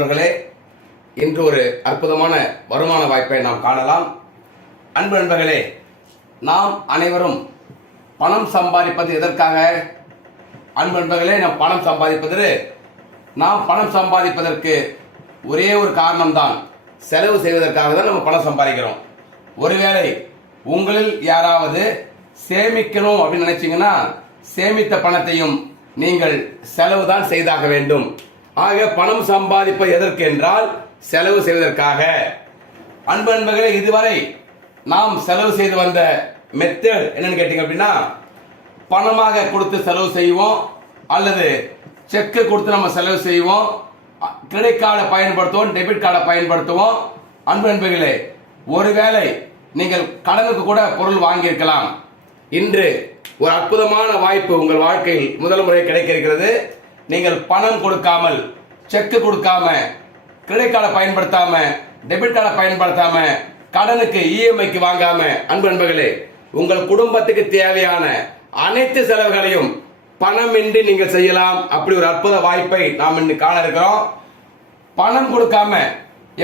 நண்பர்களே, இன்று ஒரு அற்புதமான வருமான வாய்ப்பை நாம் காணலாம். அன்பு நண்பர்களே, நாம் அனைவரும் பணம் சம்பாதிப்பது எதற்காக? அன்பு நண்பர்களே, நாம் பணம் சம்பாதிப்பதற்கு ஒரே ஒரு காரணம்தான், செலவு செய்வதற்காக தான் நம்ம பணம் சம்பாதிக்கிறோம். ஒருவேளை உங்களில் யாராவது சேமிக்கணும் அப்படின்னு நினைச்சீங்கன்னா, சேமித்த பணத்தையும் நீங்கள் செலவு தான் செய்தாக வேண்டும். ஆக பணம் சம்பாதிப்பது எதற்கு என்றால் செலவு செய்வதற்காக. அன்பு நண்பர்களே, இதுவரை நாம் செலவு செய்து வந்த மெத்தட் என்னன்னு கேட்டீங்க அப்படின்னா, பணமாக கொடுத்து செலவு செய்வோம், அல்லது செக்கு கொடுத்து நம்ம செலவு செய்வோம், கிரெடிட் கார்டை பயன்படுத்துவோம், டெபிட் கார்டை பயன்படுத்துவோம். அன்பு நண்பர்களே, ஒருவேளை நீங்கள் கடனுக்கு கூட பொருள் வாங்கியிருக்கலாம். இன்று ஒரு அற்புதமான வாய்ப்பு உங்கள் வாழ்க்கையில் முதல் முறை கிடைக்க இருக்கிறது. நீங்கள் பணம் கொடுக்காமல், செக்கு கொடுக்காம, கிரெடிட் கார்டை பயன்படுத்தாம, டெபிட் கார்டை பயன்படுத்தாம, கடனுக்கு இஎம்ஐக்கு வாங்காம, அன்பு நண்பர்களே, உங்கள் குடும்பத்துக்கு தேவையான அனைத்து செலவுகளையும் பணமின்றி நீங்கள் செய்யலாம். அப்படி ஒரு அற்புத வாய்ப்பை நாம் இன்று காண இருக்கிறோம். பணம் கொடுக்காம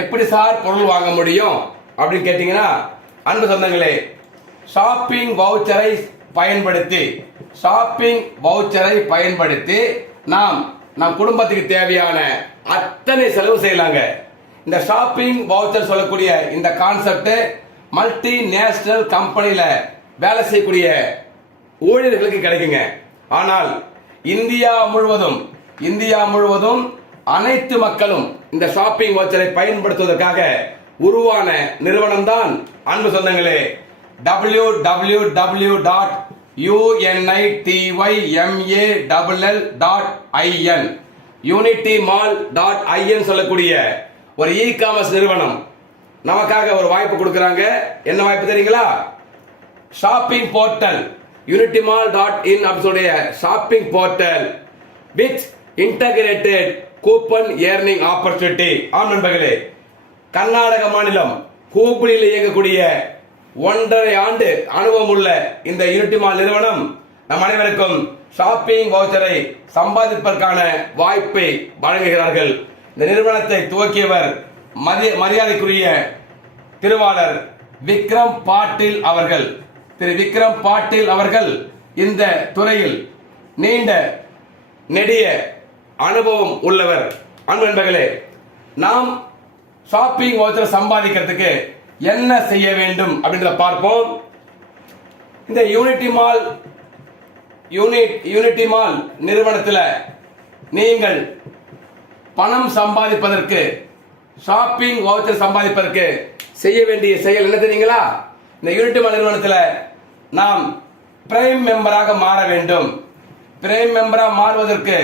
எப்படி சார் பொருள் வாங்க முடியும் அப்படின்னு கேட்டீங்கன்னா, அன்பு சொந்தங்களே, ஷாப்பிங் வவுச்சரை பயன்படுத்தி நாம் நம் குடும்பத்துக்கு தேவையான அத்தனை செலவு செய்யலாங்க. இந்த ஷாப்பிங் வவுச்சர் சொல்லக்கூடிய இந்த கான்செப்ட் மல்டி நேஷனல் கம்பெனில வேலை செய்யக்கூடிய ஊழியர்களுக்கு கிடைக்குங்க. ஆனால் இந்தியா முழுவதும் அனைத்து மக்களும் இந்த ஷாப்பிங் வவுச்சரை பயன்படுத்துவதற்காக உருவான நிறுவனம் தான், அன்பு சொந்தங்களே, www.unitymall.in unitymall.in சொல்லக்கூடிய ஒரு இ-காமர்ஸ் நிறுவனம் நமக்காக ஒரு வாய்ப்பு கொடுக்கறாங்க. என்ன வாய்ப்பு தெரியுங்களா? ஷாப்பிங் போர்ட்டல் unitymall.in அப்படிடைய shopping portal with integrated coupon earning opportunity. ஆம் நண்பர்களே, கர்நாடக மாநிலம் ஹூப்ளியில் இயங்கக்கூடிய 1.5 ஆண்டு அனுபவம் உள்ள இந்த யூனிட்டிமால் நிறுவனம் நம் அனைவருக்கும் ஷாப்பிங் வவுச்சரை சம்பாதிப்பதற்கான வாய்ப்பை வழங்குகிறார்கள். இந்த நிறுவனத்தை துவக்கியவர் மரியாதைக்குரிய திருவாளர் விக்ரம் பாட்டீல் அவர்கள். திரு விக்ரம் பாட்டீல் அவர்கள் இந்த துறையில் நீண்ட நெடிய அனுபவம் உள்ளவர். அன்பு நண்பர்களே, நாம் ஷாப்பிங் வவுச்சரை சம்பாதிக்கிறதுக்கு என்ன செய்ய வேண்டும் அப்படின்றத பார்ப்போம். இந்த யூனிட்டிமால் நிறுவனத்தில் நீங்கள் பணம் சம்பாதிப்பதற்கு, ஷாப்பிங் வவுச்சர் சம்பாதிப்பதற்கு செய்ய வேண்டிய செயல் என்ன தெரியுங்களா? இந்த யூனிட்டிமால் நிறுவனத்தில் நாம் பிரைம் மெம்பராக மாற வேண்டும். பிரைம் மெம்பரா மாறுவதற்கு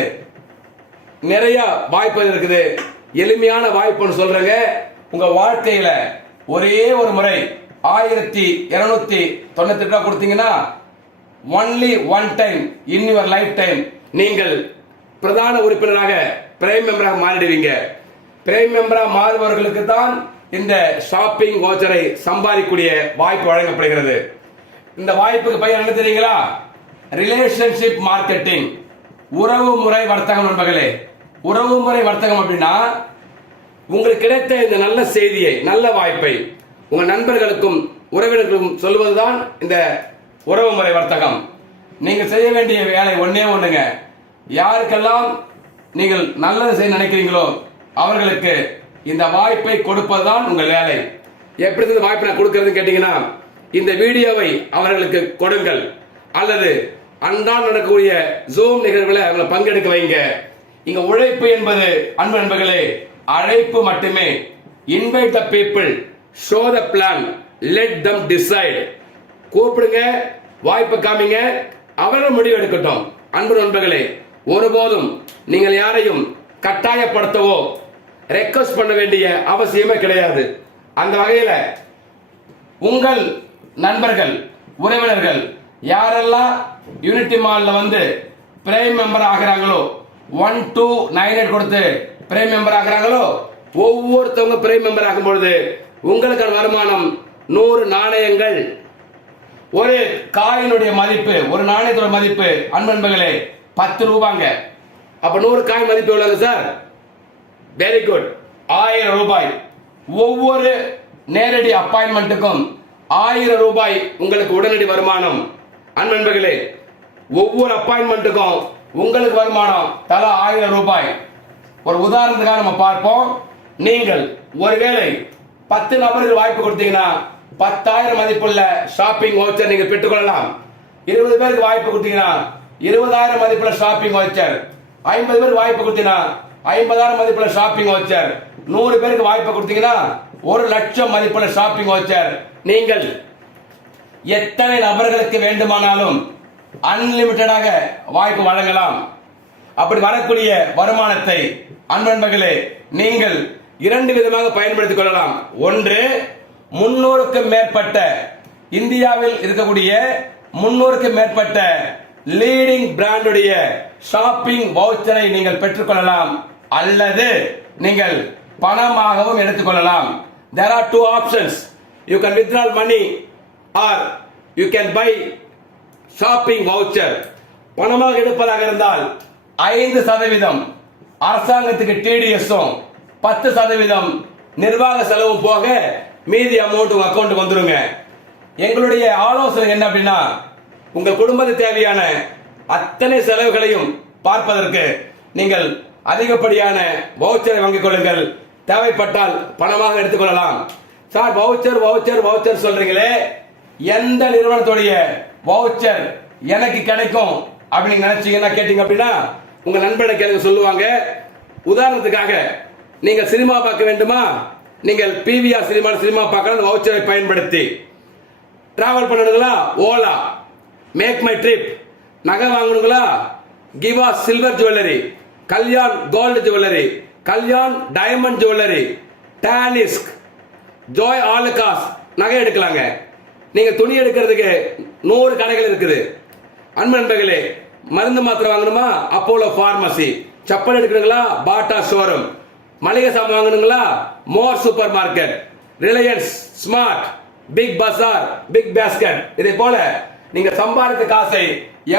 நிறைய வாய்ப்புகள் இருக்குது. எளிமையான வாய்ப்புன்னு சொல்றேங்க. உங்க வாழ்க்கையில ஒரே ஒரு முறை 1298 ரூபாய் கொடுத்தீங்கன்னா, only one time in your life time நீங்கள் பிரதான உறுப்பினராக பிரைம் மெம்பராக மாறிடுவீங்க. பிரைம் மெம்பரா மாறுபவர்களுக்கு தான் இந்த ஷாப்பிங் வவுச்சரை சம்பாதிக்கக்கூடிய வாய்ப்பு வழங்கப்படுகிறது. இந்த வாய்ப்புக்கு பெயர் என்ன தெரியுங்களா? ரிலேஷன்ஷிப் மார்க்கெட்டிங், உறவுமுறை வர்த்தகம். நண்பர்களே, உறவுமுறை வர்த்தகம் அப்படின்னா, உங்களுக்கு கிடைத்த இந்த நல்ல செய்தியை, நல்ல வாய்ப்பை உங்க நண்பர்களுக்கும் உறவினர்களுக்கும் சொல்வதுதான் இந்த உறவுமுறை வர்த்தகம். நீங்க செய்ய வேண்டிய வேலை ஒன்னே ஒண்ணுங்க. யாருக்கெல்லாம் நீங்கள் நல்லது செய்ய நினைக்கிறீங்களோ அவர்களுக்கு இந்த வாய்ப்பை கொடுப்பதுதான் உங்கள் வேலை. எப்படி இந்த வாய்ப்பை நான் கொடுக்கிறது கேட்டீங்கன்னா, இந்த வீடியோவை அவர்களுக்கு கொடுங்கள், அல்லது அன்றாடம் நடக்கக்கூடிய ஜூம் நிகழ்வுல அவங்களை பங்கெடுக்க வைங்க. இங்க உழைப்பு என்பது, அன்பு நண்பர்களே, அழைப்பு மட்டுமே. Invite the people, show the plan, let them decide. கூப்பிடுங்க, வாய்ப்பு காமிங்க, அவர்கள் முடிவு எடுக்கட்டும். அன்பு நண்பர்களே, ஒருபோதும் நீங்கள் யாரையும் கட்டாயப்படுத்தவோ ரெக்வஸ்ட் பண்ண வேண்டிய அவசியமே கிடையாது. அந்த வகையில உங்கள் நண்பர்கள், உறவினர்கள் யாரெல்லாம் யூனிட்டிமால்ல வந்து பிரைம் மெம்பர் ஆகிறாங்களோ, 1298 கொடுத்து பிரைம் மெம்பர் ஆகிறாங்களோ, ஒவ்வொருத்தவங்க பிரைம் மெம்பர் ஆகும் பொழுது உங்களுக்கான வருமானம் 100 நாணயங்கள். ஒரு காயினுடைய மதிப்பு, ஒரு நாணயத்தோட மதிப்பு, அன்பர்களே, 10 ரூபாங்க. அப்ப 100 காயின் மதிப்பு எவ்வளவு சார்? Very good. 1000 ரூபாய். ஒவ்வொரு நேரடி அப்பாயின்மெண்ட்டுக்கும் 1000 ரூபாய் உங்களுக்கு உடனடி வருமானம். அன்பர்களே, ஒவ்வொரு அப்பாயின்மெண்ட்டுக்கும் உங்களுக்கு வருமானம் தலா 1000 ரூபாய். ஒரு உதாரணத்துக்காக நம்ம பார்ப்போம். நீங்கள் ஒருவேளை 10 நபர்கள் வாய்ப்பு கொடுத்தீங்கன்னா 10,000 மதிப்புள்ள ஷாப்பிங் வவுச்சர் நீங்கள் பெற்றுக்கொள்ளலாம். 20 பேருக்கு வாய்ப்பு கொடுத்தீங்கன்னா 20,000 மதிப்புள்ள ஷாப்பிங் வவுச்சர். 50 பேருக்கு வாய்ப்பு கொடுத்தீங்கன்னா 50,000 மதிப்புள்ள ஷாப்பிங் வவுச்சர். 100 பேருக்கு வாய்ப்பு கொடுத்தீங்கன்னா 1,00,000 மதிப்புள்ள ஷாப்பிங் வவுச்சர். நீங்கள் எத்தனை நபர்களுக்கு வேண்டுமானாலும் அன்லிமிட்டடாக வாய்ப்பு வழங்கலாம். அப்படி வரக்கூடிய வருமானத்தை அன்பர்களே நீங்கள் 2 விதமாக பயன்படுத்திக் கொள்ளலாம். ஒன்று, 300க்கும் மேற்பட்ட இந்தியாவில் இருக்கக்கூடிய 300க்கும் மேற்பட்ட லீடிங் பிராண்டுடைய ஷாப்பிங் வவுச்சரை நீங்கள் பெற்றுக்கொள்ளலாம். அல்லது நீங்கள் பணமாகவும் எடுத்துக்கொள்ளலாம். There are 2 options. You can withdraw money or you can buy shopping voucher. பணமாக எடுப்பதாக இருந்தால் 5% அரசாங்கத்துக்கு டிடிஎஸும் 10% நிர்வாக செலவும் போக மீதி அமௌண்ட் உங்க அக்கௌண்ட்டுக்கு வந்துருங்க. எங்களுடைய ஆலோசனை என்ன அப்படின்னா, உங்கள் குடும்பத்துக்கு தேவையான அத்தனை செலவுகளையும் பார்ப்பதற்கு நீங்கள் அதிகப்படியான வவுச்சரை வாங்கிக் கொள்ளுங்கள். தேவைப்பட்டால் பணமாக எடுத்துக்கொள்ளலாம். சார், வவுச்சர் வவுச்சர் வவுச்சர் சொல்றீங்களே, எந்த நிறுவனத்துடைய வவுச்சர் எனக்கு கிடைக்கும் அப்படின்னு நினைச்சீங்கன்னா கேட்டீங்க அப்படின்னா உங்க நண்பனை கேளுங்க, சொல்லுவாங்க. உதாரணத்துக்காக நீங்கள் சினிமா பார்க்க வேண்டுமா, நீங்கள் பிவிஆர் சினிமா பார்க்கலாம். வவுச்சரை பயன்படுத்தி டிராவல் பண்ணணுங்களா, ஓலா. MakeMyTrip. நகை வாங்கணுங்களா, Giva silver jewellery, Kalyan gold jewellery, Kalyan diamond jewellery, Tanishq, Joyalukkas நகை எடுக்கலாங்க. நீங்க துணி எடுக்கிறதுக்கு 100 கடைகள் இருக்குது. அன்பர்களே, மருந்து மாத்திரை வாங்கணுமா, அப்போலோ பார்மசி. செப்பல் எடுக்கணுங்களா, பாட்டா ஷோரூம். மளிகை சாமான் வாங்கணுங்களா, More supermarket, Reliance Smart, Big Bazaar, Big Basket. இதே போல நீங்க சம்பாதித்த காசை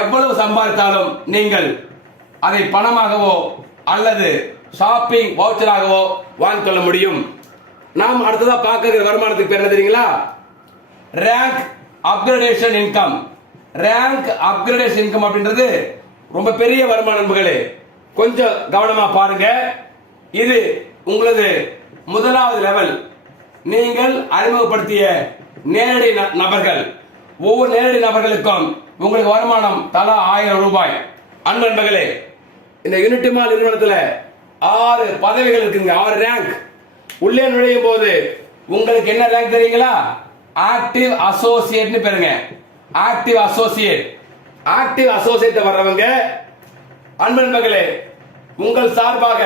எவ்வளவு சம்பாதித்தாலும் நீங்கள் அதை பணமாகவோ அல்லது ஷாப்பிங் வவுச்சராகவோ வாங்கிக் கொள்ள முடியும். நாம் அடுத்ததா பார்க்கிற வருமானத்துக்கு பேர் என்ன தெரியுங்களா? Rank upgradation income. Rank upgradation income அப்படின்றது ரொம்ப பெரிய வருமானம் நண்பர்களே. கொஞ்சம் கவனமா பாருங்க. இது உங்களது முதலாவது லெவல். நீங்கள் அறிமுகப்படுத்திய நேரடி நபர்கள், ஒவ்வொரு நேரடி நபர்களுக்கும் உங்களுக்கு வருமானம் தலா 1000 ரூபாய். அன்பர்களே, இந்த யூனிட்டி மால் நிறுவனத்தில் 6 பதவிகள் இருக்குங்க, 6 ரேங்க். உள்ளே நுழையும் போது உங்களுக்கு என்ன ரேங்க் தெரியுங்களா? ஆக்டிவ் அசோசியேட்னு பேருங்க. Active associate. ஆக்டிவ் அசோசியேட் வர்றவங்க அன்பர்களே, உங்கள் சார்பாக,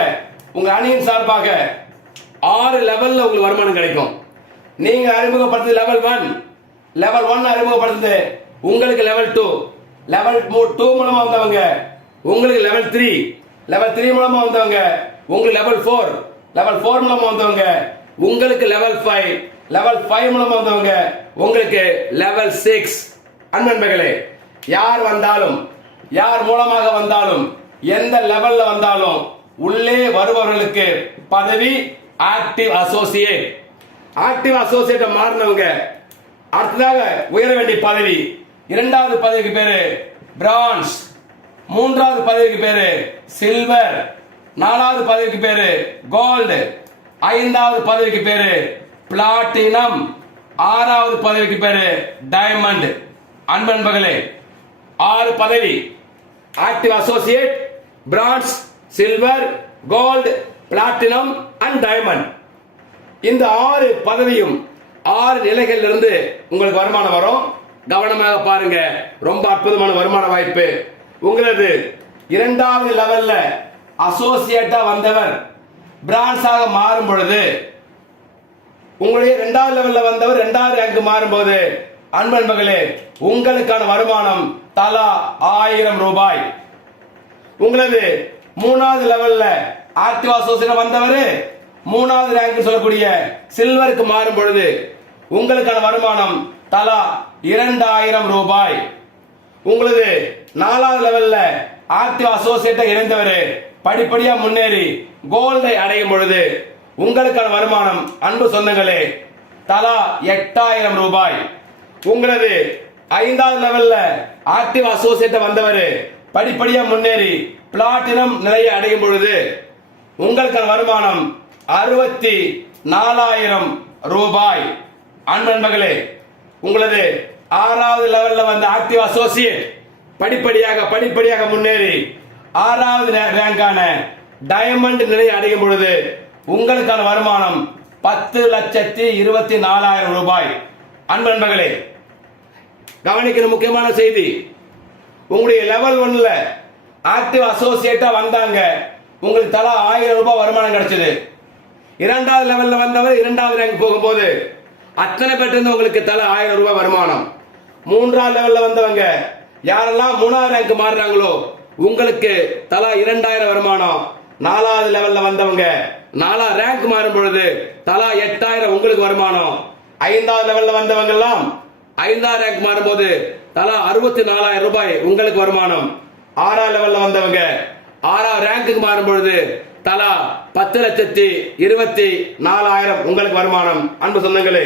உங்க அணியின் சார்பாக 6 லெவல்ல உங்களுக்கு வருமானம் கிடைக்கும். நீங்க அறிமுகப்படுத்தி லெவல் 1, லெவல் 1 அறிமுகப்படுத்தி உங்களுக்கு லெவல் 2, லெவல் 2 மூலமா வந்தவங்க உங்களுக்கு லெவல் 3, லெவல் 3 மூலமா வந்தவங்க உங்களுக்கு லெவல் 4, லெவல் 4 மூலமா வந்தவங்க உங்களுக்கு லெவல் 5, லெவல் 5 மூலமா வந்தவங்க உங்களுக்கு லெவல் 6. அன்பர்களே, யார் வந்தாலும், யார் மூலமாக வந்தாலும், எந்த லெவல்ல வந்தாலும் உள்ளே வருபவர்களுக்கு பதவி ஆக்டிவ் அசோசியேட். ஆக்டிவ் அசோசியேட் மாறினவங்க அடுத்ததாக உயர வேண்டிய பதவி, 2வது பதவிக்கு பேரு பிரான்ஸ், 3வது பதவிக்கு பேரு சில்வர், 4வது பதவிக்கு பேரு கோல்டு, 5வது பதவிக்கு பேரு பிளாட்டினம், 6வது பதவிக்கு பேரு டைமண்ட். அன்பர்களே, 6 பதவி: active associate, bronze, silver, gold, platinum and diamond. இந்த 6 பதவியும் 6 நிலைகளிலிருந்து உங்களுக்கு வருமானம் வரும். கவனமாக பாருங்க, ரொம்ப அற்புதமான வருமான வாய்ப்பு. உங்களது 2வது லெவல்ல அசோசியேட்டா வந்தவர் பிரான்ஸாக மாறும் பொழுது, உங்களுடைய 2வது லெவல்ல வந்தவர் 2வது ரேங்க் மாறும்போது அன்பர்களே உங்களுக்கான வருமானம் தலா 1000 ரூபாய். உங்களது 3வது லெவல்ல ஆக்டிவ் அசோசியேட் வந்தவர் 3வது ரேங்க் சொல்லக்கூடிய சில்வருக்கு மாறும் பொழுது உங்களுக்கான வருமானம் தலா 2000 ரூபாய். உங்களது 4வது லெவல்ல ஆக்டிவ் அசோசியேட்டா இணைந்தவர் படிப்படியா முன்னேறி கோல்டை அடையும் பொழுது உங்களுக்கான வருமானம் அன்பு சொந்தங்களே தலா 8000 ரூபாய். உங்களது 5வது லெவல்ல ஆக்டிவ் அசோசியேட் வந்தவர் படிப்படியா முன்னேறி பிளாட்டினம் நிலையை அடையும் பொழுது உங்களுக்கான வருமானம் 64,000 ரூபாய். அன்பு நண்பர்களே, உங்களது 6வது லெவல்ல வந்த ஆக்டிவ் அசோசியேட் படிப்படியாக முன்னேறி 6வது ரேங்கான டைமண்ட் நிலையை அடையும் பொழுது உங்களுக்கான வருமானம் 10,24,000 ரூபாய். அன்பு நண்பர்களே, கவனிக்கிற முக்கியமான செய்தி, உங்களுடைய லெவல் 1ல ஆக்டிவ் அசோசியேட்டா வந்தாங்க, உங்களுக்கு தலா 1000 ரூபாய் வருமானம் கிடைச்சது. 2வது லெவல்ல வந்தவர் 2வது ரேங்க் போகும்போது அத்தனை பேர்ட்டு உங்களுக்கு தலா 1000 ரூபாய் வருமானம். 3வது லெவல்ல வந்தவங்க யாரெல்லாம் 3வது ரேங்க் மாறுறாங்களோ உங்களுக்கு தலா 2000 வருமானம். 4வது லெவல்ல வந்தவங்க 4வது ரேங்க் மாறும் பொழுது தலா 8000 உங்களுக்கு வருமானம். 5வது லெவல்ல வந்தவங்க எல்லாம் 5வது ரேங்க் மாறும்போது தலா 64,000 ரூபாய் உங்களுக்கு வருமானம். 6வது லெவல்ல வந்தவங்க 6வது ரேங்க்கு மாறும் பொழுது தலா 10,24,000 உங்களுக்கு வருமானம். அன்பு சொந்தங்களே,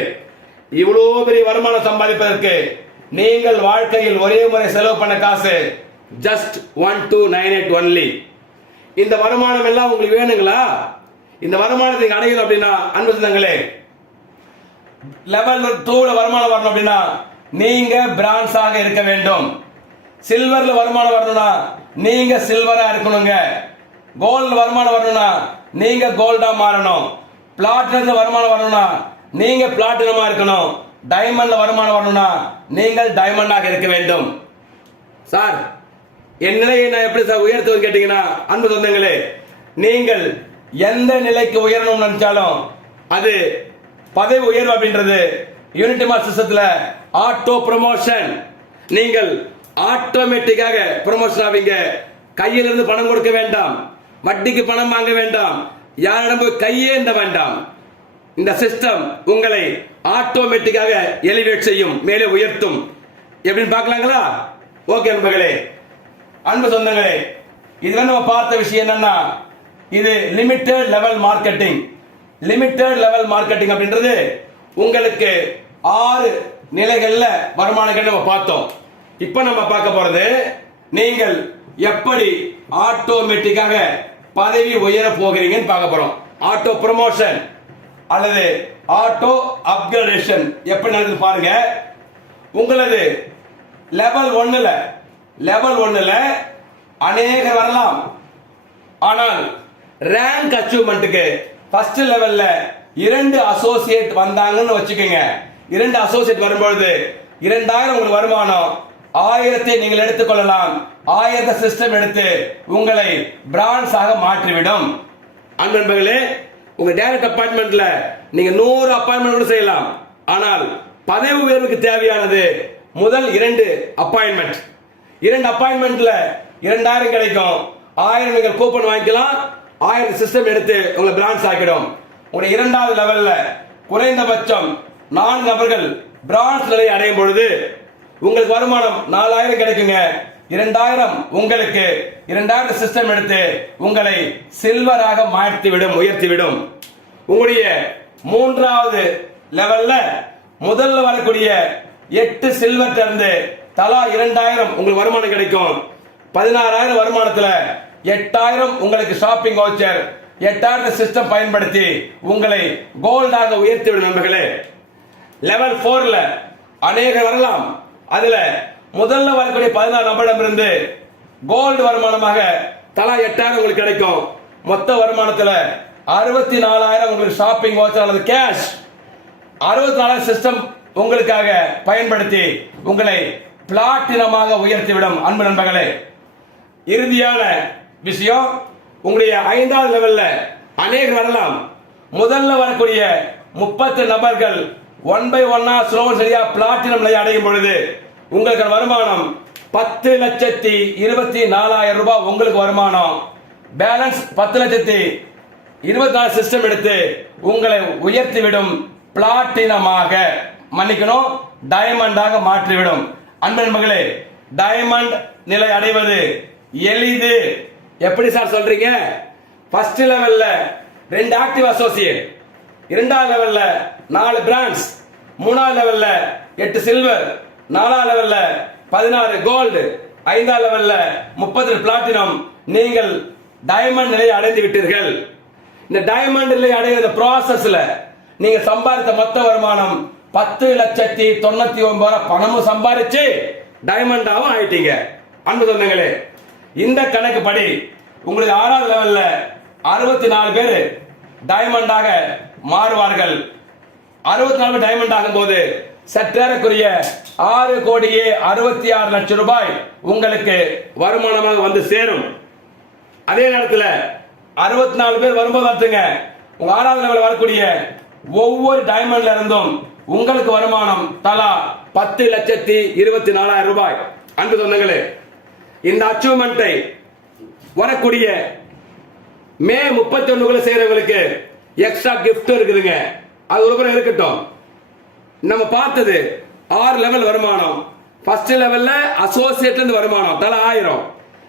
இவ்வளவு பெரிய வருமானம் சம்பாதிப்பதற்கு நீங்கள் வாழ்க்கையில் ஒரே முறை செலவு பண்ண காசு just 1298 only. இந்த வருமானம் எல்லாம் உங்களுக்கு வேணுங்களா? இந்த வருமானத்தை அடையணும் அப்படின்னா அன்பு சொந்தங்களே, லெவல் 2ல வருமானம் வரணும் அப்படின்னா நீங்க பிரான்ஸாக இருக்க வேண்டும். சில்வர்ல வருமானம் வரணும்னா நீங்க சில்வரா இருக்கணுங்க. கோல்டு வருமானம் வரணும்னா நீங்க கோல்டா மாறணும். பிளாட்டினம்ல வருமானம் வரணும்னா நீங்க பிளாட்டினமா இருக்கணும். டைமண்ட்ல வருமானம் வரணும்னா நீங்கள் டைமண்டாக இருக்க வேண்டும். சார், என் நிலையை நான் எப்படி சார் உயர்த்துவது கேட்டீங்கன்னா அன்பு சொந்தங்களே, நீங்கள் எந்த நிலைக்கு உயரணும்னு நினைச்சாலும் அது பதவி உயர்வு அப்படின்றது யூனிட்டி மார்ட் சிஸ்டத்துல ஆட்டோ ப்ரமோஷன். நீங்கள் ஆட்டோமேட்டிக்காக ப்ரமோஷன் ஆவீங்க. கையில் இருந்து பணம் கொடுக்க வேண்டாம், வட்டிக்கு பணம் வாங்க வேண்டாம், யாரிடம் போய் கையேந்த வேண்டாம். இந்த சிஸ்டம் உங்களை ஆட்டோமேட்டிக்காக எலிவேட் செய்யும், மேலே உயர்த்தும். எப்படின்னு பார்க்கலாங்களா? ஓகே நண்பர்களே, அன்பு சொந்தங்களே, இதுல நம்ம பார்த்த விஷயம் என்னன்னா, இது limited level marketing. Limited level marketing அப்படின்றது உங்களுக்கு 6 நிலைகள்ல வருமானங்கள் நம்ம பார்த்தோம். இப்ப நம்ம பார்க்க போறது நீங்கள் எப்படி ஆட்டோமேட்டிக்காக பதவி உயர போகிறீங்கன்னு பார்க்க போறோம். ஆட்டோ ப்ரமோஷன் அல்லது ஆட்டோ அப்கிரேடேஷன் எப்படி நடக்குது பாருங்க. உங்களது லெவல் 1ல அநேகர் வரலாம். ஆனால் ரேங்க் அச்சீவ்மெண்ட்டுக்கு ஃபர்ஸ்ட் லெவல்ல 2 அசோசியேட் வந்தாங்கன்னு வச்சுக்கோங்க. 2 அசோசியேட் வரும்பொழுது 2000 உங்களுக்கு வருமானம். 1000 நீங்கள் எடுத்துக்கொள்ளலாம். 1000 சிஸ்டம் எடுத்து உங்களை பிரான்ஸ் ஆக மாற்றிவிடும். அன்பர்களே, உங்க டைரக்ட் அப்பாயின்மெண்ட்ல நீங்க 100 அப்பாயின்மெண்ட் கூட செய்யலாம். ஆனால் பதவி உயர்வுக்கு தேவையானது முதல் 2 அப்பாயின்மெண்ட். 2 அப்பாயின்மெண்ட்ல 2000 கிடைக்கும். 1000 நீங்கள் கூப்பன் வாங்கிக்கலாம். 1000 சிஸ்டம் எடுத்து உங்களை பிரான்ஸ் ஆக்கிடும். உங்களுடைய 2வது லெவல்ல குறைந்தபட்சம் 4 நபர்கள் பிரான்ஸ் நிலையை அடையும் பொழுது உங்களுக்கு வருமானம் 4000 கிடைக்குங்க. 2000 உங்களுக்கு 2000 சிஸ்டம் எடுத்து உங்களை சில்வராக மாற்றிவிடும், உயர்த்திவிடும். உங்களுடைய 3வது லெவல்ல முதல்ல வரக்கூடிய 8 சில்வர் இருந்து தலா 2000 உங்களுக்கு வருமானம் கிடைக்கும். 16000 வருமானத்துல 8000 உங்களுக்கு ஷாப்பிங் வவுச்சர், 8000 சிஸ்டம் பயன்படுத்தி உங்களை கோல்டாக உயர்த்திவிடும் நண்பர்களே. லெவல் 4ல அநேகர் வரலாம். அதுல முதல்ல வரக்கூடிய 16 நபரிடம் இருந்து கோல்டு வருமானமாக தலா 8000 உங்களுக்கு கிடைக்கும். மொத்த வருமானத்துல 64,000 உங்களுக்கு ஷாப்பிங் வவுச்சர் அல்லது கேஷ், 64,000 சிஸ்டம் உங்களுக்காக பயன்படுத்தி உங்களை பிளாட்டினமாக உயர்த்திவிடும். அன்பு நண்பர்களே, இறுதியான விஷயம், உங்களுடைய 5வது லெவல்ல அநேகர் வரலாம். முதல்ல வரக்கூடிய 30 நபர்கள் 1 by 1 ஸ்லோவன் சரியா பிளாட்டினம் நிலையை அடையும் பொழுது உங்களுக்கு வருமானம் 10,24,000 ரூபாய் உங்களுக்கு வருமானம். பேலன்ஸ் 10,24,000 சிஸ்டம் எடுத்து உங்களை உயர்த்திவிடும், பிளாட்டினமாக மன்னிக்கணும் டைமண்டாக மாற்றிவிடும். அன்பு நண்பர்களே, டைமண்ட் நிலை அடைவது எளிது. எப்படி சார் சொல்றீங்க? ஃபர்ஸ்ட் லெவல்ல 2 ஆக்டிவ் அசோசியேட், 2வது லெவல்ல 4 பிரான்ஸ், 3வது லெவல்ல 8 சில்வர், 4வது லெவல்ல 16 கோல்டு, 5வது லெவல்ல 30 பிளாட்டினம். நீங்கள் டைமண்ட் நிலையை அடைந்து விட்டீர்கள். இந்த டைமண்ட் நிலையை அடைகிற ப்ராசஸ்ல நீங்க சம்பாதித்த மொத்த வருமானம் 10,99,000 பணமும் சம்பாதிச்சு டைமண்டாவும் ஆயிட்டீங்க. அன்பு சொந்தங்களே, இந்த கணக்கு படி உங்களுக்கு 6வது லெவல்ல 64 பேர் டைமண்டாக மாறுவார்கள். 64 டைமண்ட் ஆகும் போது சற்றேறக்குரிய 6,66,00,000 ரூபாய் உங்களுக்கு வருமானமாக வந்து சேரும். அதே நேரத்தில் 64 பேர் வரும்போது பார்த்துங்க, உங்க 6வது லெவல் வரக்கூடிய ஒவ்வொரு டைமண்ட்ல இருந்தும் உங்களுக்கு வருமானம் தலா 10,24,000 ரூபாய். அன்பு சொந்தங்களே, இந்த அச்சீவ்மெண்ட்டை வரக்கூடிய மே 31 செய்யறவங்களுக்கு எக்ஸ்ட்ரா கிஃப்ட் இருக்குதுங்க. அது ஒரு புறம் இருக்கட்டும். நம்ம பார்த்தது 6 லெவல் வருமானம். ஃபர்ஸ்ட் லெவல்ல அசோசியேட்ல இருந்து வருமானம் தலா 1000,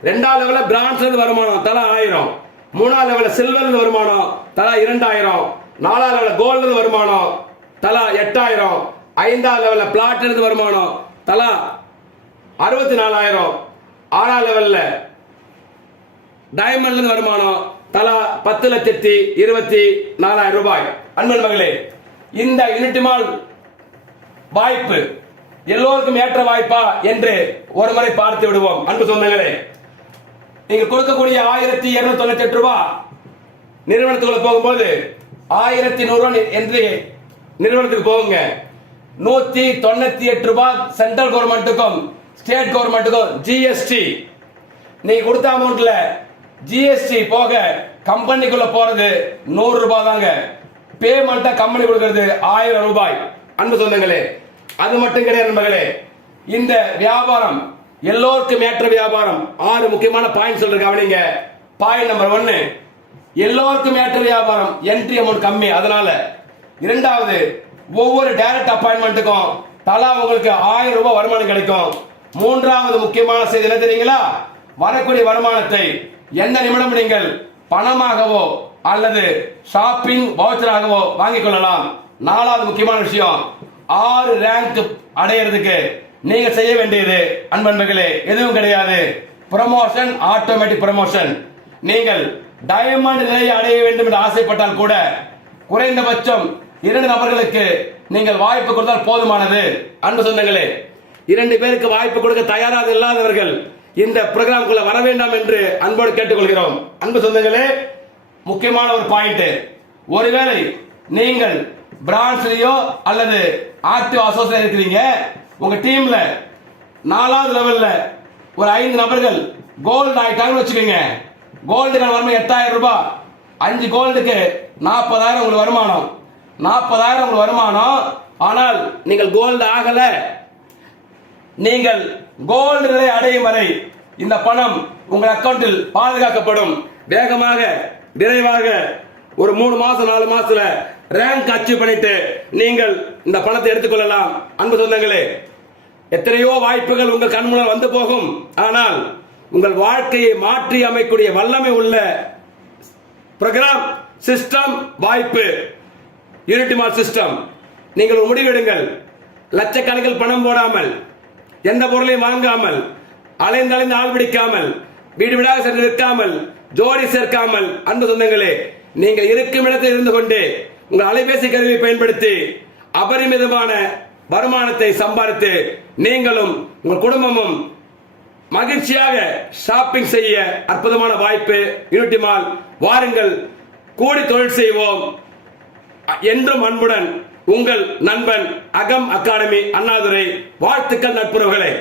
2வது லெவல்ல பிரான்ஸ்ல இருந்து வருமானம் தலா 1000, 3வது லெவல்ல சில்வர்ல இருந்து வருமானம் தலா 2000, 4வது லெவல்ல கோல்ட்ல இருந்து வருமானம் தலா 8000, 5வது லெவல்ல பிளாட்டினம் இருந்து வருமானம் தலா 64,000, 6வது லெவல்ல டைமண்ட்ல இருந்து வருமானம் தலா 10,24,000 ரூபாய். அன்பு மகளே, இந்த யூனிட்டி மால் வாய்ப்பு எல்லோருக்கும் ஏற்ற வாய்ப்பா என்று ஒரு முறை பார்த்து விடுவோம். அன்பு சொந்தங்களே, நீங்க கொடுக்கக்கூடிய 1,298 ரூபாய் நிறுவனத்துக்குள்ள போகும்போது 1,100 ரூபாய் என்று நிறுவனத்துக்கு போகுங்க. 198 ரூபாய் சென்ட்ரல் கவர்மெண்ட்டுக்கும் ஸ்டேட் கவர்மெண்ட்டுக்கும் ஜிஎஸ்டி. நீங்க கொடுத்த அமௌண்ட்ல ஜிஎஸ்டி போக கம்பெனிக்குள்ள போறது 100 ரூபாய் தாங்க. பேமெண்ட்டா கம்பெனி கொடுக்கிறது 1000 ரூபாய். அன்பு சொந்தங்களே, அது மட்டும் கிடையாது நண்பர்களே. இந்த வியாபாரம் எல்லோருக்கும் ஏற்ற வியாபாரம். 6 முக்கியமான பாயிண்ட் சொல்றேன், கவனிங்க. பாயிண்ட் நம்பர் 1, எல்லோருக்கும் ஏற்ற வியாபாரம். என்ட்ரி அமௌண்ட் கம்மி, அதனால. 2வது, ஒவ்வொரு டைரக்ட் அப்பாயின்மெண்ட்டுக்கும் தலா உங்களுக்கு 1000 ரூபாய் வருமானம் கிடைக்கும். 3வது முக்கியமான செய்தி என்ன தெரியுங்களா? வரக்கூடிய வருமானத்தை எந்த நிமிடம் நீங்கள் பணமாகவோ அல்லது ஷாப்பிங் வவுச்சராகவோ வாங்கிக் கொள்ளலாம். 4வது முக்கியமான விஷயம், 6 ரேங்க் அடையிறதுக்கு நீங்க செய்ய வேண்டியது அன்பர்களே எதுவும் கிடையாது. Promotion, automatic promotion. நீங்கள் டைமண்ட் நிலையை அடைய வேண்டும் என்று ஆசைப்பட்டால் கூட குறைந்தபட்சம் 2 நபர்களுக்கு நீங்கள் வாய்ப்பு கொடுத்தால் போதுமானது. அன்பு சொந்தங்களே, 2 பேருக்கு வாய்ப்பு கொடுக்க தயாராக இல்லாதவர்கள் இந்த புரோகிராமுக்குள்ள வர வேண்டாம் என்று அன்போடு கேட்டுக்கொள்கிறோம். அன்பு சொந்தங்களே, முக்கியமான ஒரு பாயிண்ட், ஒருவேளை நீங்கள் பிரான்ஸ்லயோ அல்லது ஆக்டிவ் அசோசியேட் இருக்கிறீங்க, உங்க டீம்ல 4வது லெவல்ல ஒரு 5 நபர்கள் கோல்டு ஆயிட்டாங்கன்னு வச்சுக்கோங்க. கோல்டுக்கான வருமானம் 8000 ரூபாய். 5 கோல்டுக்கு 40,000 உங்களுக்கு வருமானம். 40,000 உங்களுக்கு வருமானம். ஆனால் நீங்கள் கோல்டு ஆகல. நீங்கள் கோல்டு நிலை அடையும் வரை இந்த பணம் உங்கள் அக்கவுண்டில் பாதுகாக்கப்படும். வேகமாக விரைவாக ஒரு 3 மாசம் 4 மாசத்துல ரேங்க் அச்சீவ் பண்ணிட்டு நீங்கள் இந்த பணத்தை எடுத்துக்கொள்ளலாம். அன்பு சொந்தங்களே, எத்தனையோ வாய்ப்புகள் உங்கள் கண் முன்னால் வந்து போகும். ஆனால் உங்கள் வாழ்க்கையை மாற்றி அமைக்கக்கூடிய வல்லமை உள்ள புரோகிராம், சிஸ்டம், வாய்ப்பு யூனிட்டி மால் சிஸ்டம். நீங்கள் ஒரு முடிவெடுங்கள். லட்சக்கணக்கில் பணம் போடாமல், எந்த பொருளையும் வாங்காமல், அலைந்து ஆள் பிடிக்காமல், வீடு வீடாக சென்று விற்காமல், ஜோடி சேர்க்காமல், அன்பு சொந்தங்களே, நீங்கள் இருக்கும் இடத்தில் இருந்து கொண்டு உங்கள் அலைபேசி கருவியை பயன்படுத்தி அபரிமிதமான வருமானத்தை சம்பாதித்து நீங்களும் உங்கள் குடும்பமும் மகிழ்ச்சியாக ஷாப்பிங் செய்ய அற்புதமான வாய்ப்பு யூனிட்டி மால். வாருங்கள், கூடி தொழில் செய்வோம். என்றும் அன்புடன் உங்கள் நண்பன் அகம் அகாடமி அண்ணாதுரை. வாழ்த்துக்கள் நட்புறவுகளே.